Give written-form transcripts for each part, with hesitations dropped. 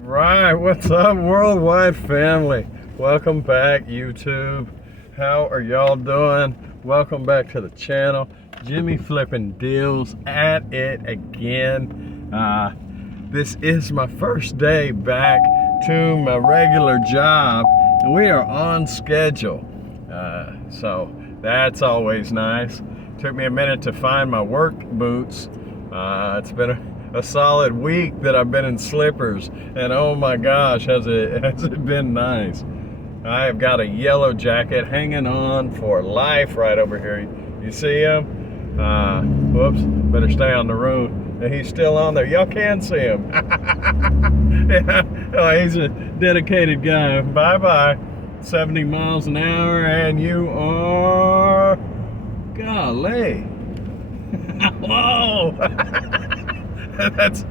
Right, what's up, worldwide family? Welcome back, YouTube. How are y'all doing? Welcome back to the channel. Jimmy flipping deals at it again. This is my first day back to my regular job, and we are on schedule. So that's always nice. Took me a minute to find my work boots. It's been a solid week that I've been in slippers, and oh my gosh, has it been nice. I have got a yellow jacket hanging on for life right over here. You see him? Whoops, better stay on the road. He's still on there. Y'all can see him. Yeah. Oh, he's a dedicated guy. Bye-bye. 70 miles an hour, and you are... Golly. Whoa. That's...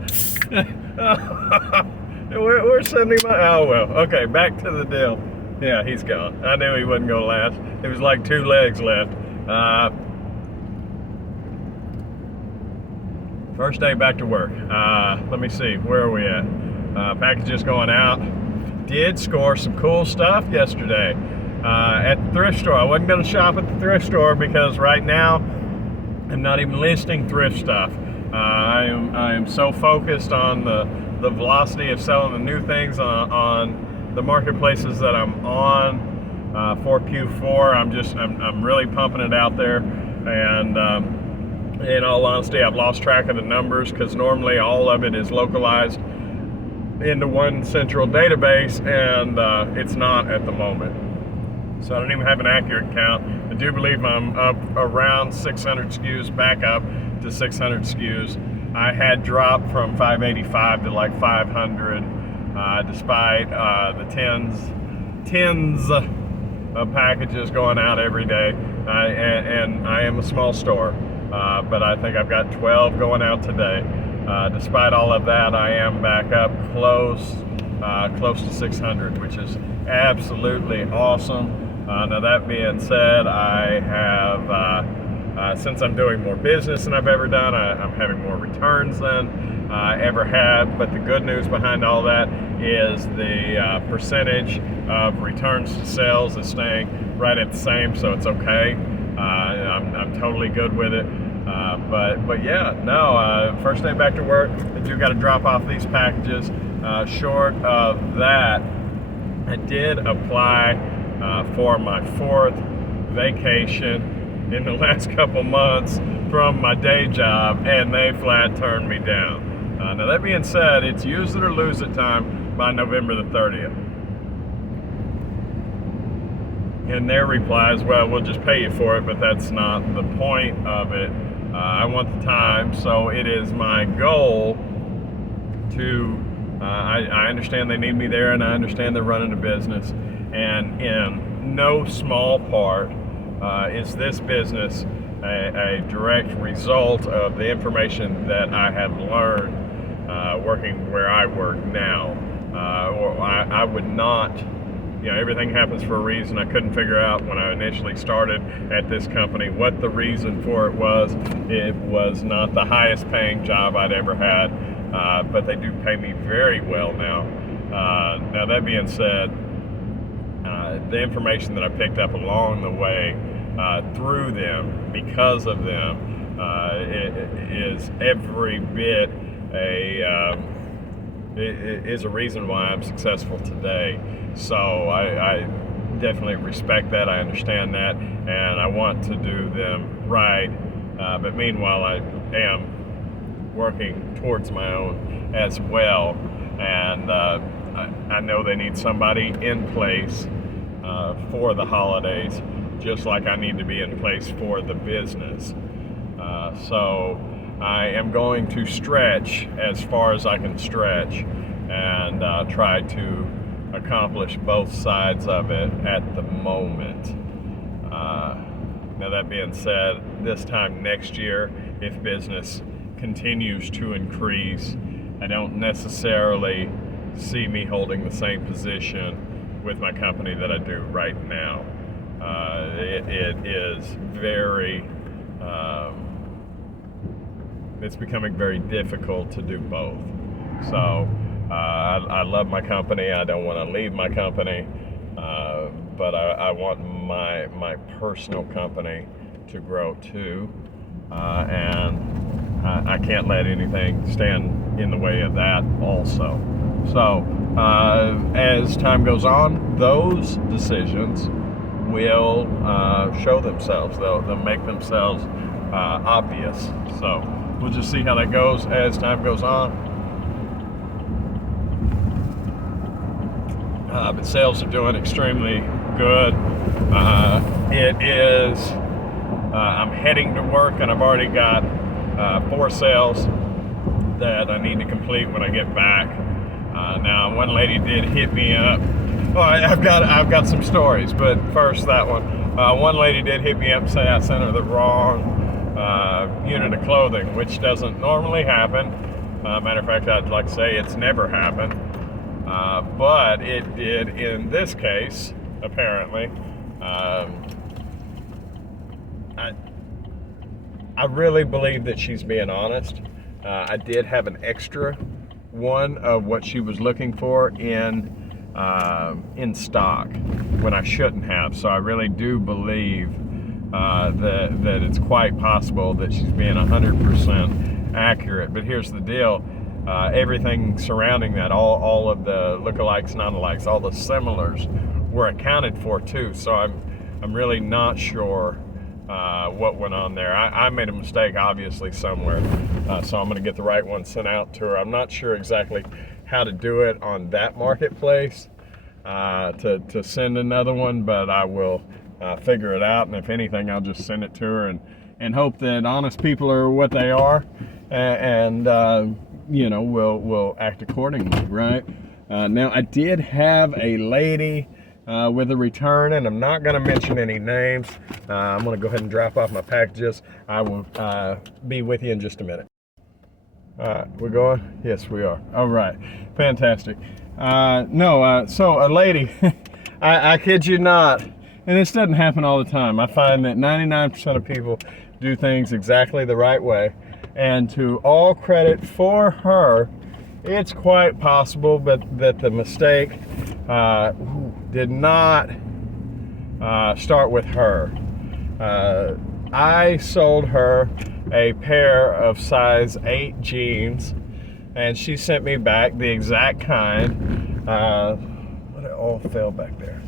we're 70 miles... Oh, well. Okay, back to the deal. Yeah, he's gone. I knew he wasn't going to last. It was like 2 legs left. First day back to work. Let me see. Where are we at? Packages going out. Did score some cool stuff yesterday at the thrift store. I wasn't going to shop at the thrift store because right now I'm not even listing thrift stuff. I am so focused on the velocity of selling the new things on the marketplaces that I'm on for Q4. I'm really pumping it out there, and in all honesty, I've lost track of the numbers because normally all of it is localized into one central database, and it's not at the moment. So I don't even have an accurate count. I do believe I'm up around 600 SKUs, back up to 600 SKUs. I had dropped from 585 to like 500, despite the tens of packages going out every day. And I am a small store, but I think I've got 12 going out today. Despite all of that, I am back up close to 600, which is absolutely awesome. Now that being said, I have, since I'm doing more business than I've ever done, I'm having more returns than I ever have. But the good news behind all that is the percentage of returns to sales is staying right at the same, so it's okay. I'm totally good with it. But yeah, no, first day back to work. I do got to drop off these packages. Short of that, I did apply for my 4th vacation in the last couple months from my day job, and they flat turned me down. Now that being said, it's use it or lose it time by November the 30th. And their reply is, well, we'll just pay you for it, but that's not the point of it. I want the time, so it is my goal to, I understand they need me there, and I understand they're running a business, and in no small part is this business a direct result of the information that I have learned working where I work now. Or I would not... You know, everything happens for a reason. I couldn't figure out when I initially started at this company what the reason for it was. It was not the highest paying job I'd ever had, but they do pay me very well now. Now that being said, the information that I picked up along the way through them, because of them, it is every bit is a reason why I'm successful today. So I definitely respect that. I understand that, and I want to do them right. But meanwhile, I am working towards my own as well. And I know they need somebody in place for the holidays, just like I need to be in place for the business. So I am going to stretch as far as I can stretch, and try to accomplish both sides of it at the moment. Now that being said, this time next year, if business continues to increase, I don't necessarily see me holding the same position with my company that I do right now. It is very it's becoming very difficult to do both. So I love my company. I don't want to leave my company, but I want my personal company to grow too, and I can't let anything stand in the way of that also. So as time goes on, those decisions will show themselves. They'll make themselves obvious. So we'll just see how that goes as time goes on. But sales are doing extremely good. It is, I'm heading to work and I've already got 4 sales that I need to complete when I get back. Now, one lady did hit me up. Oh, I've got some stories, but first that one. One lady did hit me up and say I sent her the wrong unit of clothing, which doesn't normally happen. Matter of fact, I'd like to say it's never happened. But it did in this case, apparently. I really believe that she's being honest. I did have an extra one of what she was looking for in stock when I shouldn't have. So I really do believe that it's quite possible that she's being 100% accurate. But here's the deal. Everything surrounding that, all of the lookalikes, non-alikes, all the similars were accounted for too. So I'm really not sure what went on there. I made a mistake obviously somewhere, so I'm going to get the right one sent out to her. I'm not sure exactly how to do it on that marketplace to send another one, but I will figure it out, and if anything, I'll just send it to her and hope that honest people are what they are, and you know, we'll act accordingly, right? Now, I did have a lady with a return, and I'm not going to mention any names. I'm going to go ahead and drop off my packages. I will be with you in just a minute. All right, we're going? Yes, we are. All right, fantastic. So a lady, I kid you not, and this doesn't happen all the time. I find that 99% of people do things exactly the right way. And to all credit for her, it's quite possible that the mistake did not start with her. I sold her a pair of size 8 jeans, and she sent me back the exact kind. What, it all fell back there.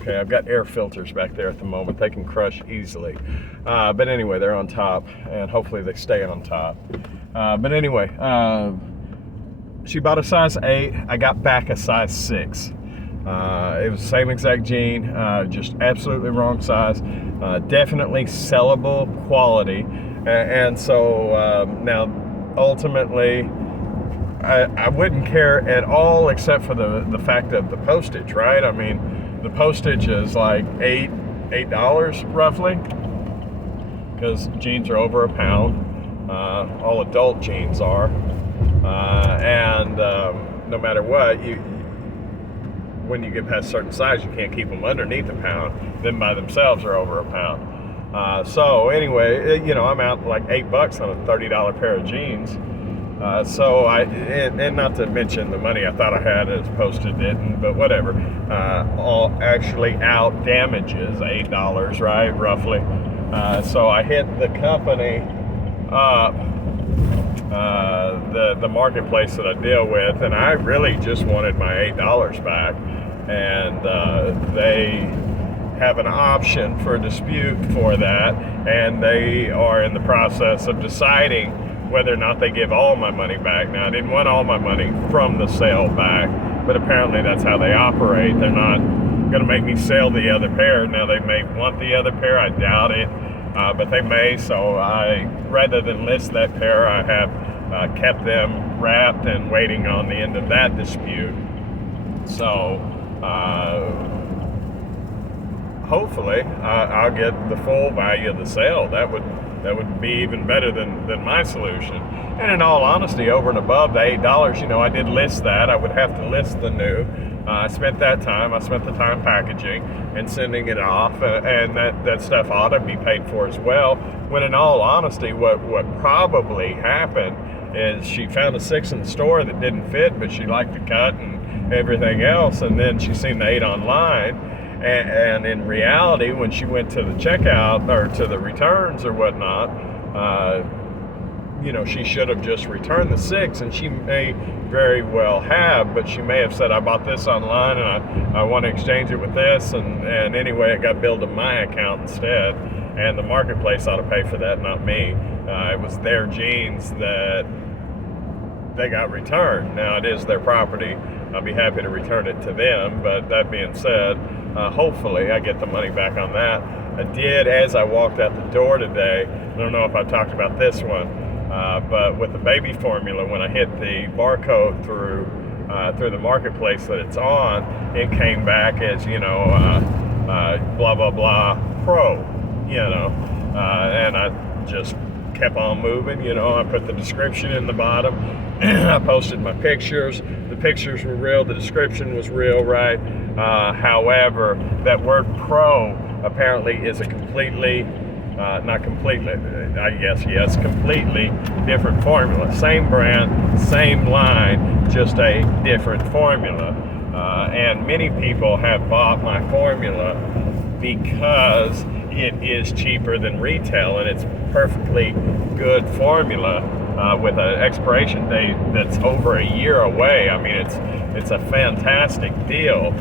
Okay, I've got air filters back there at the moment. They can crush easily. But anyway, they're on top, and hopefully they stay on top. But anyway, she bought a size 8. I got back a size 6. It was the same exact jean, just absolutely wrong size. Definitely sellable quality. And so now, ultimately, I wouldn't care at all except for the fact of the postage, right? I mean, the postage is like $8 roughly, because jeans are over £1. All adult jeans are, and no matter what, when you get past a certain size, you can't keep them underneath £1. Them by themselves are over £1. So anyway, you know, I'm out like $8 on a $30 pair of jeans. So and not to mention the money I thought I had as opposed to didn't, but whatever. All actually out damages $8, right, roughly. So I hit the company up, the marketplace that I deal with, and I really just wanted my $8 back, and they have an option for a dispute for that, and they are in the process of deciding whether or not they give all my money back. Now, I didn't want all my money from the sale back, but apparently that's how they operate. They're not going to make me sell the other pair. Now, they may want the other pair. I doubt it, but they may. So rather than list that pair, I have kept them wrapped and waiting on the end of that dispute. So hopefully I'll get the full value of the sale. That would be even better than my solution. And in all honesty, over and above the $8, you know, I did list that. I would have to list the new. I spent that time. I spent the time packaging and sending it off, and that stuff ought to be paid for as well. When in all honesty, what probably happened is she found a 6 in the store that didn't fit, but she liked the cut and everything else, and then she seen the 8 online, and in reality, when she went to the checkout or to the returns or whatnot, she should have just returned the 6, and she may very well have, but she may have said, I bought this online and I want to exchange it with this, and anyway, it got billed to my account instead, and the marketplace ought to pay for that, not me. It was their jeans that they got returned. Now, it is their property. I'll be happy to return it to them, but that being said, hopefully I get the money back on that. I did, as I walked out the door today, I don't know if I've talked about this one, but with the baby formula, when I hit the barcode through the marketplace that it's on, it came back as, blah, blah, blah, pro, and I just kept on moving. I put the description in the bottom. I posted my pictures. The pictures were real. The description was real, right? However, that word pro apparently is a completely, not completely, I guess, yes, completely different formula. Same brand, same line, just a different formula. And many people have bought my formula because it is cheaper than retail, and it's perfectly good formula with an expiration date that's over a year away. I mean, it's a fantastic deal,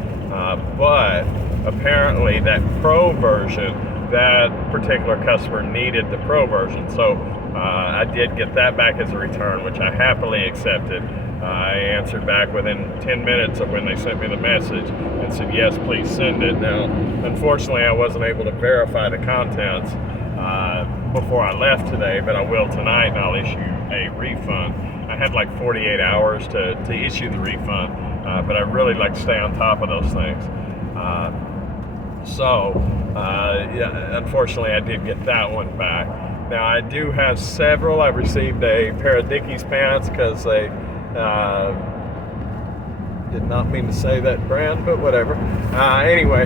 but apparently that pro version, that particular customer needed the pro version, so I did get that back as a return, which I happily accepted. I answered back within 10 minutes of when they sent me the message and said, yes, please send it. Now, unfortunately, I wasn't able to verify the contents before I left today, but I will tonight, and I'll issue a refund. I had like 48 hours to issue the refund, but I really like to stay on top of those things. Yeah, unfortunately, I did get that one back. Now, I do have several. I received a pair of Dickies pants because they did not mean to say that brand, but whatever. Anyway,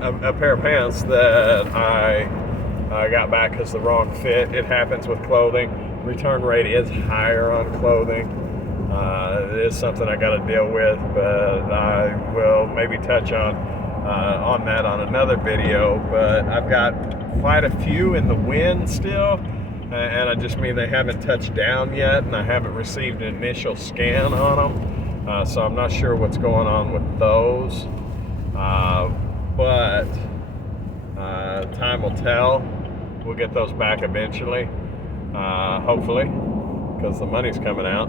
a pair of pants that I got back because the wrong fit. It happens with clothing. Return rate is higher on clothing. It is something I got to deal with, but I will maybe touch on that on another video. But I've got quite a few in the wind still, and I just mean they haven't touched down yet, and I haven't received an initial scan on them, so I'm not sure what's going on with those, but time will tell. We'll get those back eventually, hopefully, because the money's coming out.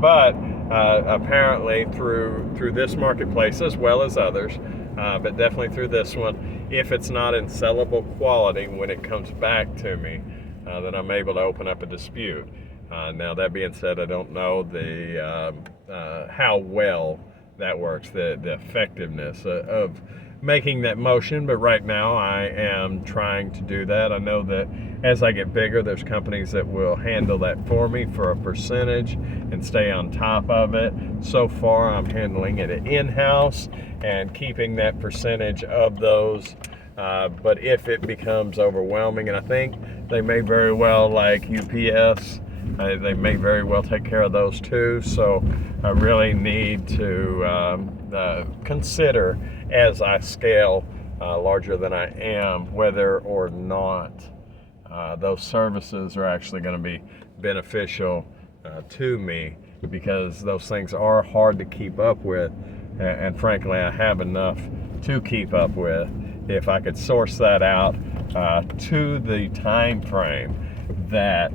But apparently through this marketplace, as well as others, but definitely through this one, if it's not in sellable quality when it comes back to me, then I'm able to open up a dispute. Now, that being said, I don't know how well that works, the effectiveness of making that motion, but right now I am trying to do that. I know that as I get bigger, there's companies that will handle that for me for a percentage and stay on top of it. So far, I'm handling it in-house and keeping that percentage of those. But if it becomes overwhelming, and I think they may very well, like UPS, they may very well take care of those too. So I really need to consider, as I scale larger than I am, whether or not those services are actually going to be beneficial to me, because those things are hard to keep up with, and frankly, I have enough to keep up with. If I could source that out to the time frame that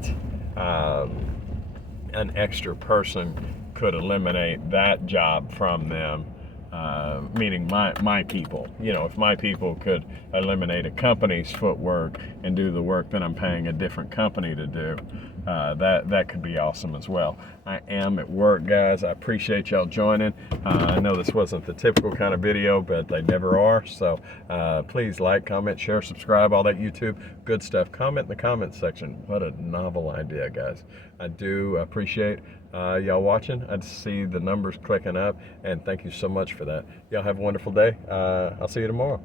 an extra person could eliminate that job from them, meaning my people. If my people could eliminate a company's footwork and do the work that I'm paying a different company to do, that could be awesome as well. I am at work, guys. I appreciate y'all joining. I know this wasn't the typical kind of video, but they never are. So please like, comment, share, subscribe, all that YouTube good stuff. Comment in the comment section. What a novel idea, guys. I do appreciate y'all watching. I see the numbers clicking up, and thank you so much for that. Y'all have a wonderful day. I'll see you tomorrow.